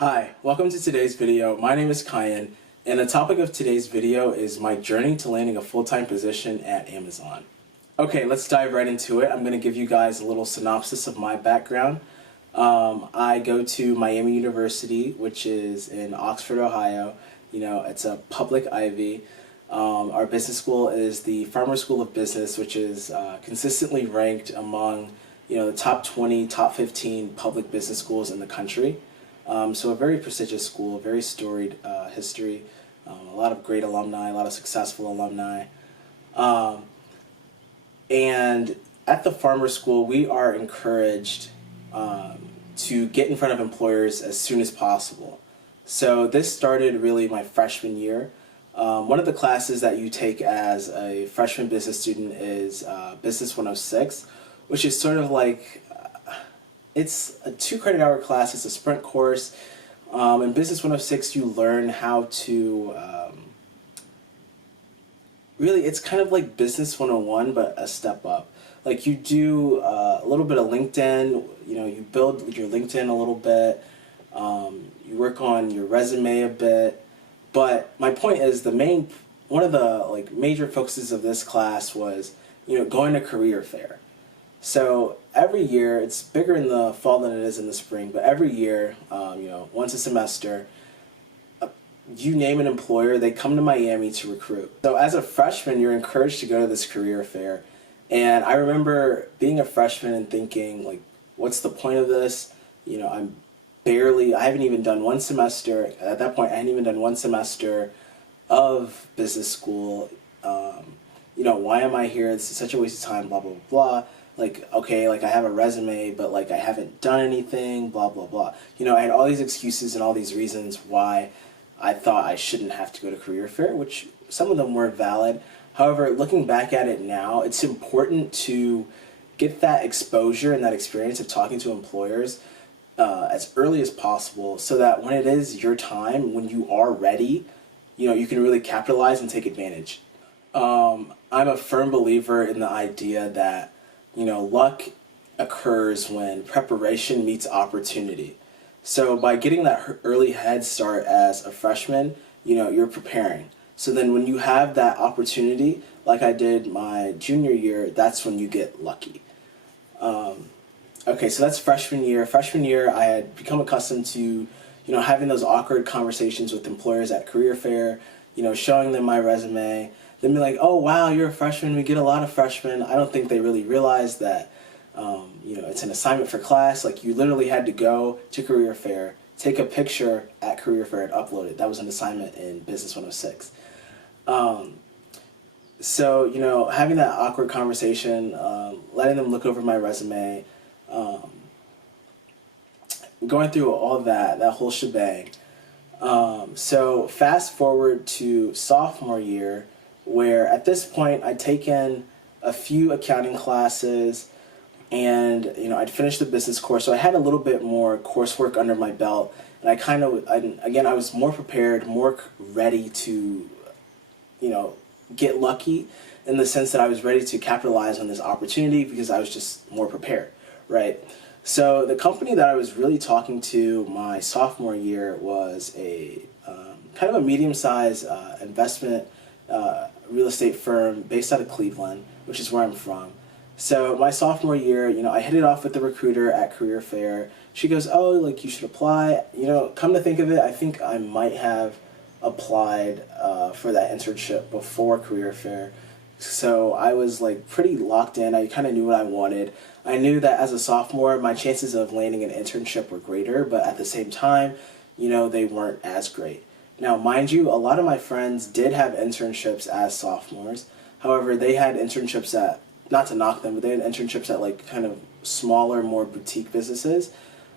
Hi, welcome to today's video. My name is Kyan, and the topic of today's video is my journey to landing a full-time position at Amazon. Okay, let's dive right into it. I'm going to give you guys a little synopsis of my background. I go to Miami University, which is in Oxford, Ohio. You know, it's a public Ivy. Our business school is the Farmer School of Business, which is consistently ranked among, the top 20, top 15 public business schools in the country. So a very prestigious school, very storied history, a lot of great alumni, a lot of successful alumni. And at the Farmer School, we are encouraged to get in front of employers as soon as possible. So this started really my freshman year. One of the classes that you take as a freshman business student is Business 106, which is sort of like it's a 2-credit hour class. It's a sprint course. In Business 106, you learn how to, really, it's kind of like Business 101, but a step up. Like you do a little bit of LinkedIn, you build your LinkedIn a little bit, you work on your resume a bit. But my point is one of the major focuses of this class was, going to career fair. So every year, it's bigger in the fall than it is in the spring, but every year, once a semester, you name an employer, they come to Miami to recruit. So as a freshman, you're encouraged to go to this career fair. And I remember being a freshman and thinking, what's the point of this? I haven't even done one semester. At that point, I hadn't even done one semester of business school. Why am I here? This is such a waste of time, blah, blah, blah. I have a resume, but I haven't done anything, blah, blah, blah. I had all these excuses and all these reasons why I thought I shouldn't have to go to career fair, which some of them were valid. However, looking back at it now, it's important to get that exposure and that experience of talking to employers as early as possible so that when it is your time, when you are ready, you can really capitalize and take advantage. I'm a firm believer in the idea that luck occurs when preparation meets opportunity. So by getting that early head start as a freshman, you're preparing. So then when you have that opportunity, like I did my junior year, that's when you get lucky. Okay, so that's freshman year. Freshman year, I had become accustomed to, having those awkward conversations with employers at career fair, showing them my resume. They'd be like, oh, wow, you're a freshman. We get a lot of freshmen. I don't think they really realize that, it's an assignment for class. You literally had to go to career fair, take a picture at career fair and upload it. That was an assignment in Business 106. So, having that awkward conversation, letting them look over my resume, going through all of that whole shebang. So fast forward to sophomore year, where at this point I'd taken a few accounting classes and I'd finished the business course, so I had a little bit more coursework under my belt, and I was more prepared, more ready to get lucky in the sense that I was ready to capitalize on this opportunity because I was just more prepared, right? So the company that I was really talking to my sophomore year was a kind of a medium-sized investment real estate firm based out of Cleveland, which is where I'm from. So my sophomore year, I hit it off with the recruiter at career fair. She goes, oh, you should apply. Come to think of it, I think I might have applied for that internship before career fair. So I was pretty locked in. I kind of knew what I wanted. I knew that as a sophomore, my chances of landing an internship were greater, but at the same time, they weren't as great. Now, mind you, a lot of my friends did have internships as sophomores. However, they had internships at, not to knock them, but they had internships at kind of smaller, more boutique businesses.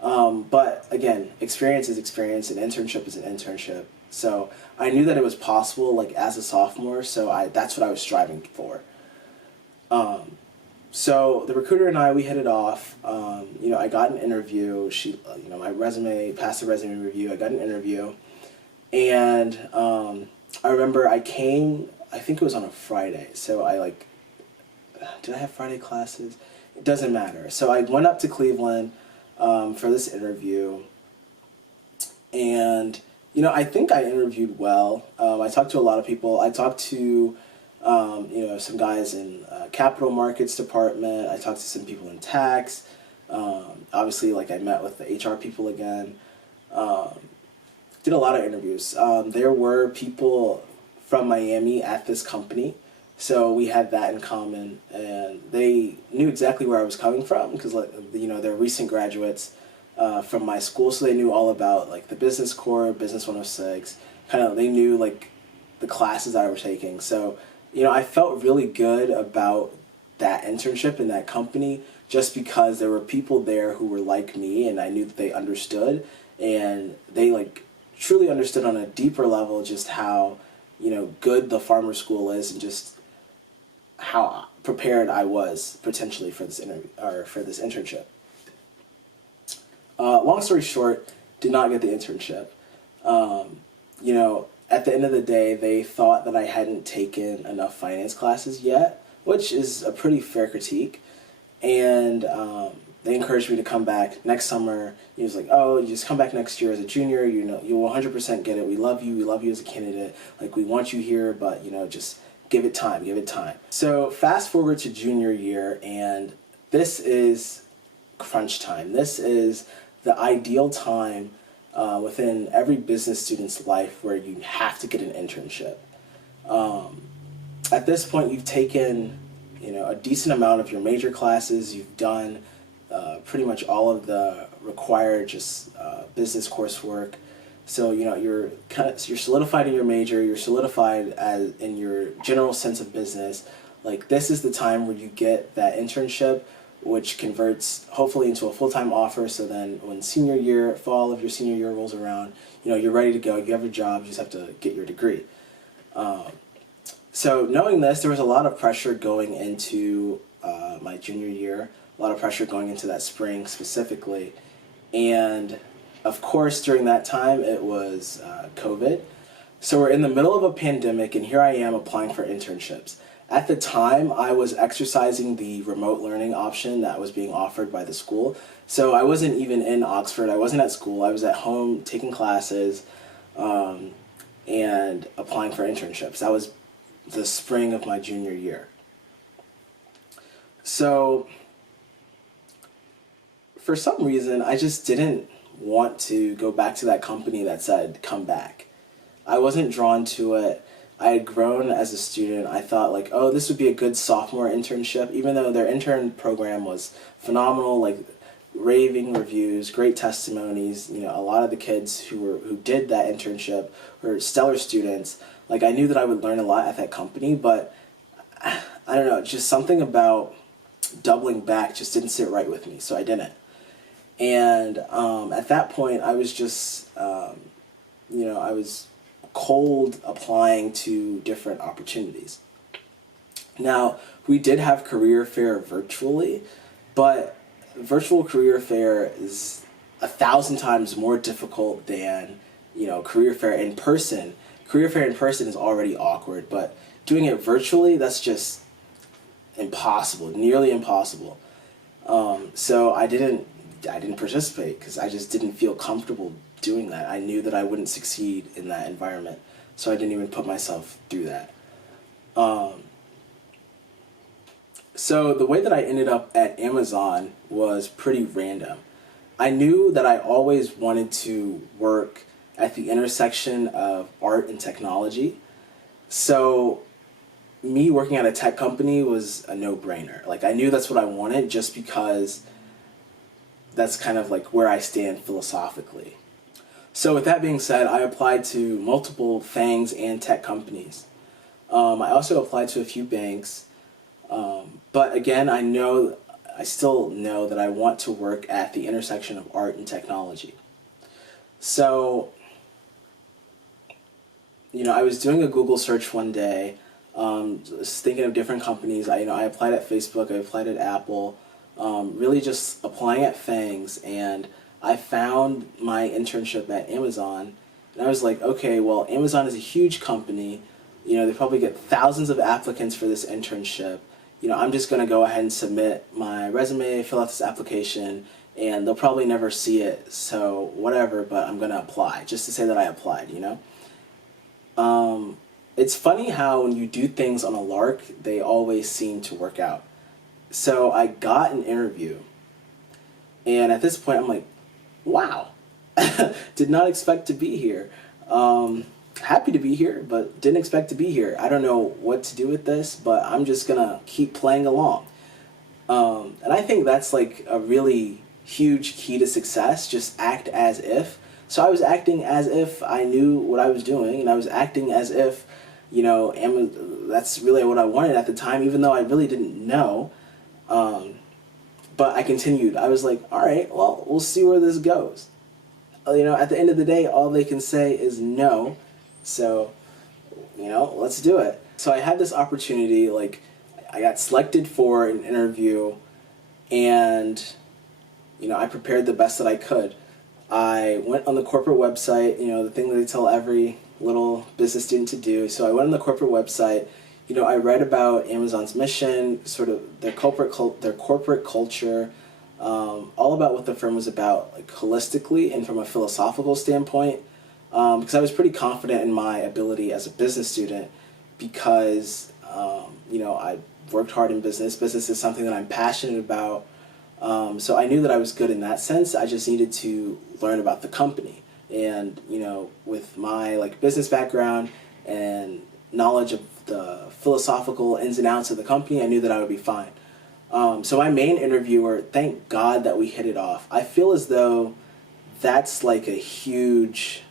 But again, experience is experience, an internship is an internship. So I knew that it was possible as a sophomore, so that's what I was striving for. So the recruiter and we hit it off. I got an interview. She, my resume, passed the resume review. I got an interview. And I remember I think it was on a Friday. So did I have Friday classes? It doesn't matter. So I went up to Cleveland for this interview. I think I interviewed well. I talked to a lot of people. I talked to, some guys in capital markets department. I talked to some people in tax. Obviously, like I met with the HR people again. Um, did a lot of interviews. There were people from Miami at this company, so we had that in common, and they knew exactly where I was coming from because, like, they're recent graduates from my school, so they knew all about like the business core, business 106. Kind of, they knew like the classes I was taking. So, I felt really good about that internship in that company just because there were people there who were like me, and I knew that they understood, and they like truly understood on a deeper level just how good the farmer school is, and just how prepared I was potentially for this interview or for this internship. Long story short, did not get the internship. At the end of the day, they thought that I hadn't taken enough finance classes yet, which is a pretty fair critique. And they encouraged me to come back next summer. He was like, "Oh, you just come back next year as a junior. You'll 100% get it. We love you. We love you as a candidate. Like, we want you here, but just give it time. Give it time." So fast forward to junior year, and this is crunch time. This is the ideal time within every business student's life where you have to get an internship. At this point, you've taken a decent amount of your major classes. You've done pretty much all of the required just business coursework. So you're solidified in your major. You're solidified in your general sense of business. Like, this is the time where you get that internship, which converts hopefully into a full-time offer. So then when fall of your senior year rolls around, you're ready to go. You have a job. You just have to get your degree. So knowing this, there was a lot of pressure going into my junior year, a lot of pressure going into that spring specifically. And of course, during that time, it was COVID. So we're in the middle of a pandemic, and here I am applying for internships. At the time, I was exercising the remote learning option that was being offered by the school. So I wasn't even in Oxford. I wasn't at school. I was at home taking classes and applying for internships. That was the spring of my junior year. So for some reason, I just didn't want to go back to that company that said, "Come back." I wasn't drawn to it. I had grown as a student. I thought, like, oh, this would be a good sophomore internship, even though their intern program was phenomenal, like raving reviews, great testimonies. A lot of the kids who did that internship were stellar students. Like, I knew that I would learn a lot at that company, but I don't know, just something about doubling back just didn't sit right with me, so I didn't. And at that point, I was just, I was cold applying to different opportunities. Now, we did have career fair virtually, but virtual career fair is 1,000 times more difficult than, career fair in person. Career fair in person is already awkward, but doing it virtually, that's just impossible, nearly impossible. So I didn't participate because I just didn't feel comfortable doing that. I knew that I wouldn't succeed in that environment, so I didn't even put myself through that. So the way that I ended up at Amazon was pretty random. I knew that I always wanted to work at the intersection of art and technology, so me working at a tech company was a no-brainer. Like, I knew that's what I wanted just because that's kind of like where I stand philosophically. So with that being said, I applied to multiple FAANGs and tech companies. I also applied to a few banks, but again, I still know that I want to work at the intersection of art and technology. So, I was doing a Google search one day, just thinking of different companies. I applied at Facebook, I applied at Apple, really just applying at FAANGs, and I found my internship at Amazon, and I was like, okay, well, Amazon is a huge company. They probably get thousands of applicants for this internship. I'm just going to go ahead and submit my resume, fill out this application, and they'll probably never see it, so whatever, but I'm gonna apply, just to say that I applied, you know? It's funny how when you do things on a lark, they always seem to work out. So I got an interview, and at this point I'm like, wow, did not expect to be here. Happy to be here, but didn't expect to be here. I don't know what to do with this, but I'm just gonna keep playing along. And I think that's like a really huge key to success, just act as if. So I was acting as if I knew what I was doing, and I was acting as if, you know, that's really what I wanted at the time, even though I really didn't know. But I continued. I was like, all right, well, we'll see where this goes. You know, at the end of the day, all they can say is no. So, you know, let's do it. So I had this opportunity, like, I got selected for an interview, and, you know, I prepared the best that I could. I went on the corporate website, you know, the thing that they tell every little business student to do. So I went on the corporate website, you know, I read about Amazon's mission, sort of their corporate culture, all about what the firm was about, like holistically and from a philosophical standpoint, because I was pretty confident in my ability as a business student, because you know, I worked hard in business. Business is something that I'm passionate about. So I knew that I was good in that sense. I just needed to learn about the company. And, you know, with my like business background and knowledge of the philosophical ins and outs of the company, I knew that I would be fine. So my main interviewer, thank God that we hit it off. I feel as though that's like a huge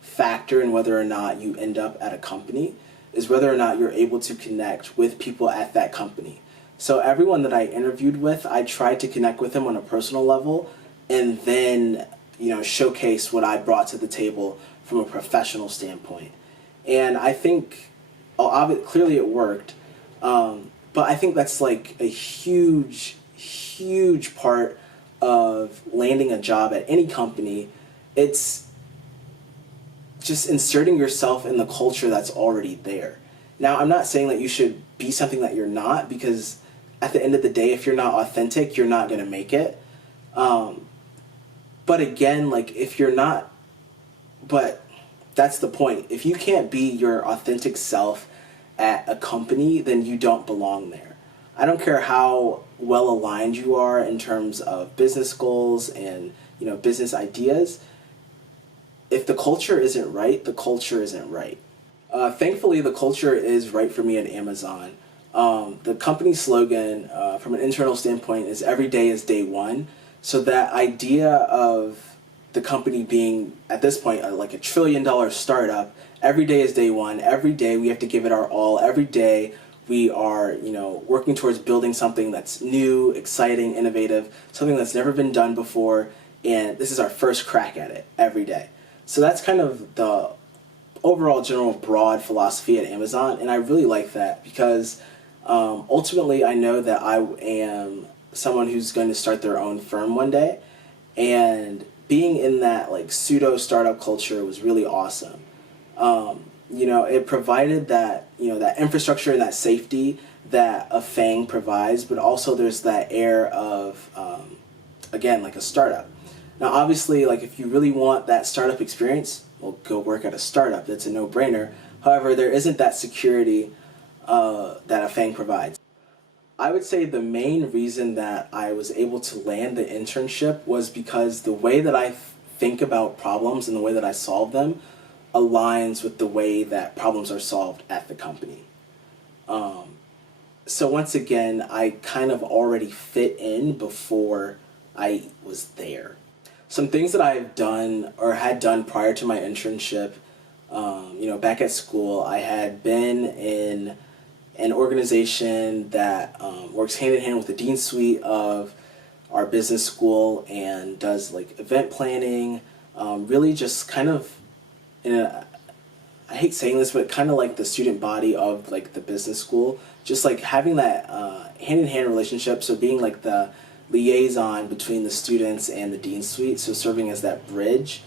factor in whether or not you end up at a company, is whether or not you're able to connect with people at that company. So everyone that I interviewed with, I tried to connect with them on a personal level, and then, you know, showcase what I brought to the table from a professional standpoint. And I think, clearly it worked, but I think that's like a huge, huge part of landing a job at any company. It's just inserting yourself in the culture that's already there. Now, I'm not saying that you should be something that you're not, because at the end of the day, if you're not authentic, you're not going to make it. But again, like, if you're not, but that's the point. If you can't be your authentic self at a company, then you don't belong there. I don't care how well aligned you are in terms of business goals and, you know, business ideas. If the culture isn't right, the culture isn't right. Thankfully, the culture is right for me at Amazon. The company slogan, from an internal standpoint, is "Every day is day one." So that idea of the company being, at this point, like a $1 trillion startup, every day is day one. Every day we have to give it our all. Every day we are, you know, working towards building something that's new, exciting, innovative, something that's never been done before, and this is our first crack at it every day. So that's kind of the overall general broad philosophy at Amazon, and I really like that, because ultimately I know that I am someone who's going to start their own firm one day, and being in that like pseudo startup culture was really awesome. You know, it provided that, you know, that infrastructure and that safety that a FAANG provides, but also there's that air of, again, like a startup. Now, obviously, like, if you really want that startup experience, well, go work at a startup. That's a no-brainer. However, there isn't that security that a FAANG provides. I would say the main reason that I was able to land the internship was because the way that I think about problems and the way that I solve them aligns with the way that problems are solved at the company. So once again, I kind of already fit in before I was there. Some things that I've done or had done prior to my internship, you know, back at school, I had been in an organization that works hand in hand with the Dean Suite of our business school and does like event planning, really just kind of, in a, I hate saying this, but kind of like the student body of like the business school, just like having that hand-in-hand relationship, so being like the liaison between the students and the Dean Suite, so serving as that bridge.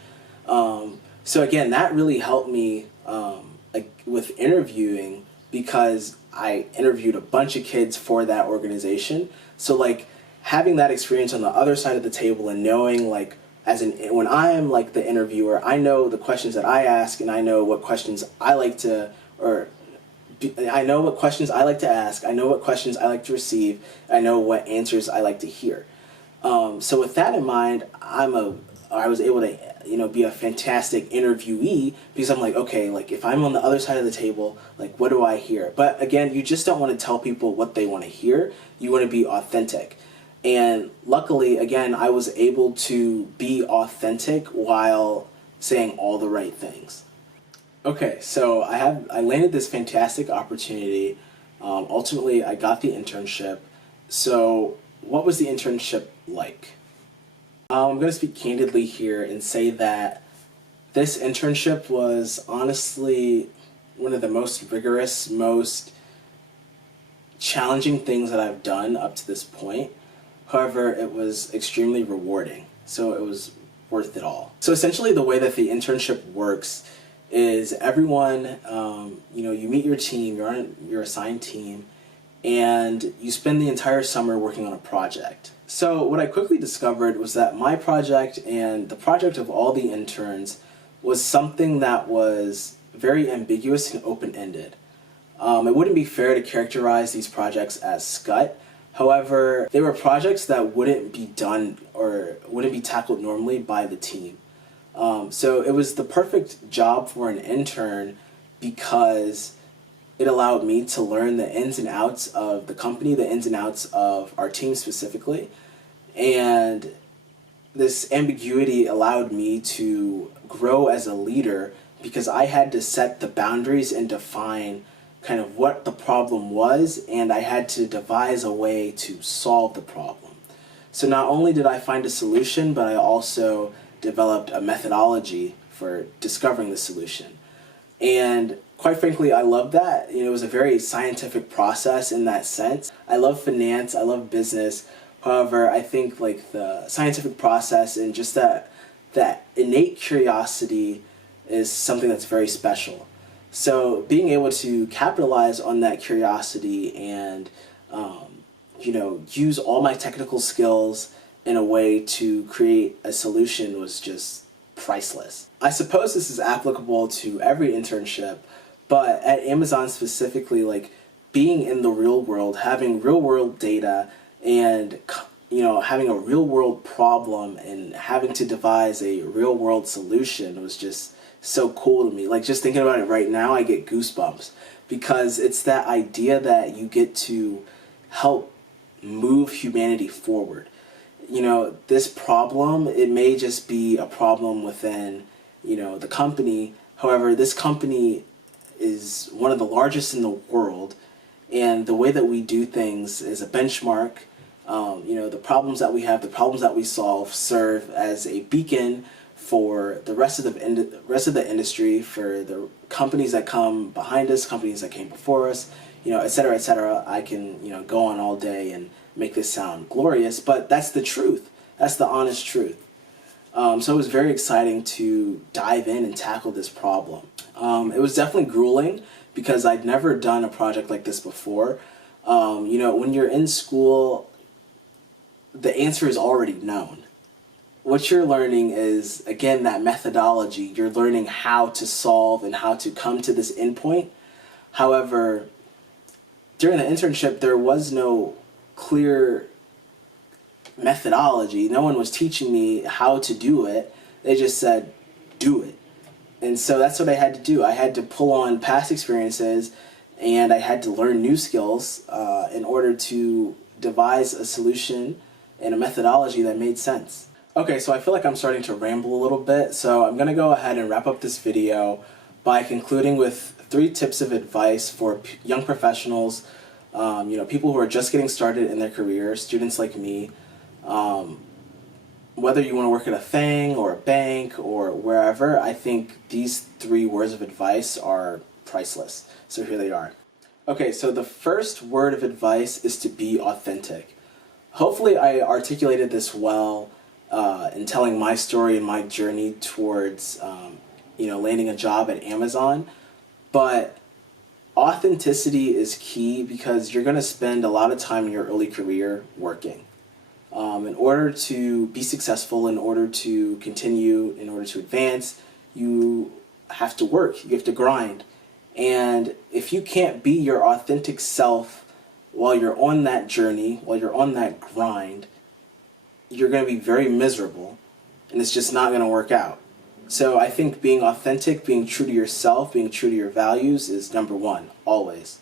So again, that really helped me like with interviewing, because I interviewed a bunch of kids for that organization. So like having that experience on the other side of the table and knowing like when I'm like the interviewer, I know the questions that I ask, and I know what questions I like to I know what questions I like to ask. I know what questions I like to receive. I know what answers I like to hear. So with that in mind, I was able to be a fantastic interviewee because I'm like, okay, like if I'm on the other side of the table, like what do I hear? But again, you just don't want to tell people what they want to hear. You want to be authentic. And luckily, again, I was able to be authentic while saying all the right things. Okay, so I landed this fantastic opportunity. Ultimately, I got the internship. So, what was the internship like? I'm going to speak candidly here and say that this internship was honestly one of the most rigorous, most challenging things that I've done up to this point. However, it was extremely rewarding, so it was worth it all. So essentially the way that the internship works is everyone, you meet your team, you're on your assigned team, and you spend the entire summer working on a project. So what I quickly discovered was that my project and the project of all the interns was something that was very ambiguous and open-ended. It wouldn't be fair to characterize these projects as scut. However, they were projects that wouldn't be done or wouldn't be tackled normally by the team. So it was the perfect job for an intern because it allowed me to learn the ins and outs of the company, the ins and outs of our team specifically. And this ambiguity allowed me to grow as a leader because I had to set the boundaries and define kind of what the problem was, and I had to devise a way to solve the problem. So not only did I find a solution, but I also developed a methodology for discovering the solution. And quite frankly, I love that. It was a very scientific process in that sense. I love finance, I love business. However, I think like the scientific process and just that innate curiosity is something that's very special. So being able to capitalize on that curiosity and use all my technical skills in a way to create a solution was just priceless. I suppose this is applicable to every internship, but at Amazon specifically, like being in the real world, having real world data, and having a real world problem and having to devise a real world solution was just so cool to me. Like just thinking about it right now, I get goosebumps because it's that idea that you get to help move humanity forward. This problem, it may just be a problem within, the company. However, this company is one of the largest in the world, and the way that we do things is a benchmark. The problems that we have, the problems that we solve serve as a beacon for the rest of the industry, for the companies that come behind us, companies that came before us, et cetera, et cetera. I can, go on all day and make this sound glorious, but that's the truth. That's the honest truth. So it was very exciting to dive in and tackle this problem. It was definitely grueling because I'd never done a project like this before. When you're in school, the answer is already known. What you're learning is, again, that methodology. You're learning how to solve and how to come to this endpoint. However, during the internship, there was no clear methodology. No one was teaching me how to do it. They just said, do it. And so that's what I had to do. I had to pull on past experiences and I had to learn new skills in order to devise a solution and a methodology that made sense. Okay, so I feel like I'm starting to ramble a little bit, so I'm going to go ahead and wrap up this video by concluding with 3 tips of advice for young professionals, people who are just getting started in their career, students like me. Whether you want to work at a FAANG or a bank or wherever, I think these 3 words of advice are priceless. So here they are. Okay, so the first word of advice is to be authentic. Hopefully I articulated this well in telling my story and my journey towards landing a job at Amazon, but authenticity is key because you're going to spend a lot of time in your early career working. In order to be successful, in order to continue, in order to advance, you have to work, you have to grind. And if you can't be your authentic self while you're on that journey, while you're on that grind, you're going to be very miserable, and it's just not going to work out. So I think being authentic, being true to yourself, being true to your values is number one, always.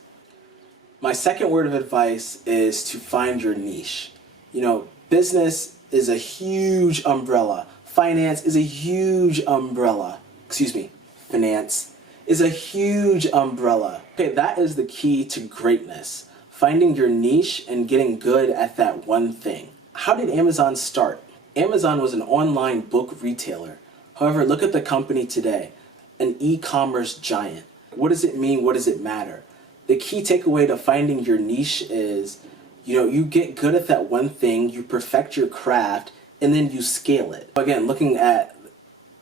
My second word of advice is to find your niche. You know, business is a huge umbrella. Finance is a huge umbrella. Finance is a huge umbrella. Okay, that is the key to greatness. Finding your niche and getting good at that one thing. How did Amazon start? Amazon was an online book retailer. However, look at the company today, an e-commerce giant. What does it mean? What does it matter? The key takeaway to finding your niche is, you get good at that one thing, you perfect your craft, and then you scale it. Again, looking at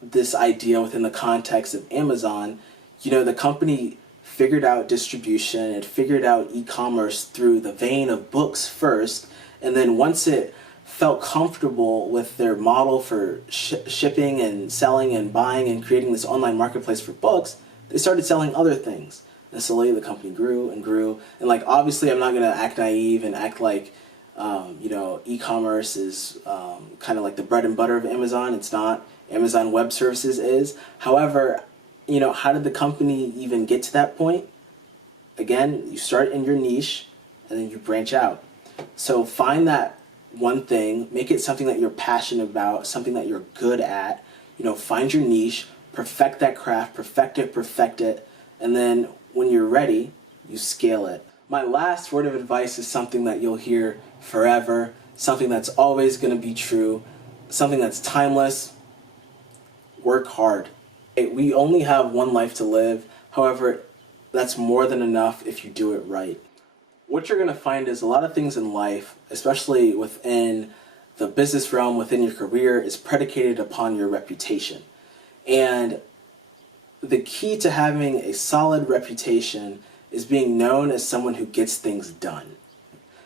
this idea within the context of Amazon, the company figured out distribution, it figured out e-commerce through the vein of books first, and then once it felt comfortable with their model for shipping and selling and buying and creating this online marketplace for books, they started selling other things. And slowly the company grew and grew. And obviously I'm not going to act naive and act like, e-commerce is kind of like the bread and butter of Amazon. It's not. Amazon Web Services is. However, how did the company even get to that point? Again, you start in your niche and then you branch out. So find that one thing, make it something that you're passionate about, something that you're good at, find your niche, perfect that craft, perfect it, and then when you're ready, you scale it. My last word of advice is something that you'll hear forever, something that's always going to be true, something that's timeless. Work hard. We only have one life to live, however, that's more than enough if you do it right. What you're going to find is a lot of things in life, especially within the business realm, within your career, is predicated upon your reputation. And the key to having a solid reputation is being known as someone who gets things done.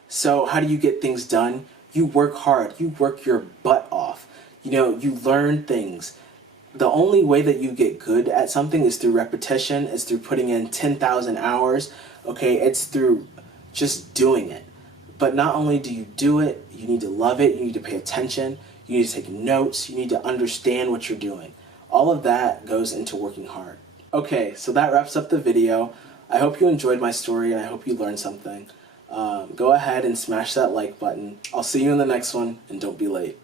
So how do you get things done? You work hard. You work your butt off. You learn things. The only way that you get good at something is through repetition, is through putting in 10,000 hours. Okay, it's through just doing it. But not only do you do it, you need to love it, you need to pay attention, you need to take notes, you need to understand what you're doing. All of that goes into working hard. Okay, so that wraps up the video. I hope you enjoyed my story and I hope you learned something. Go ahead and smash that like button. I'll see you in the next one, and don't be late.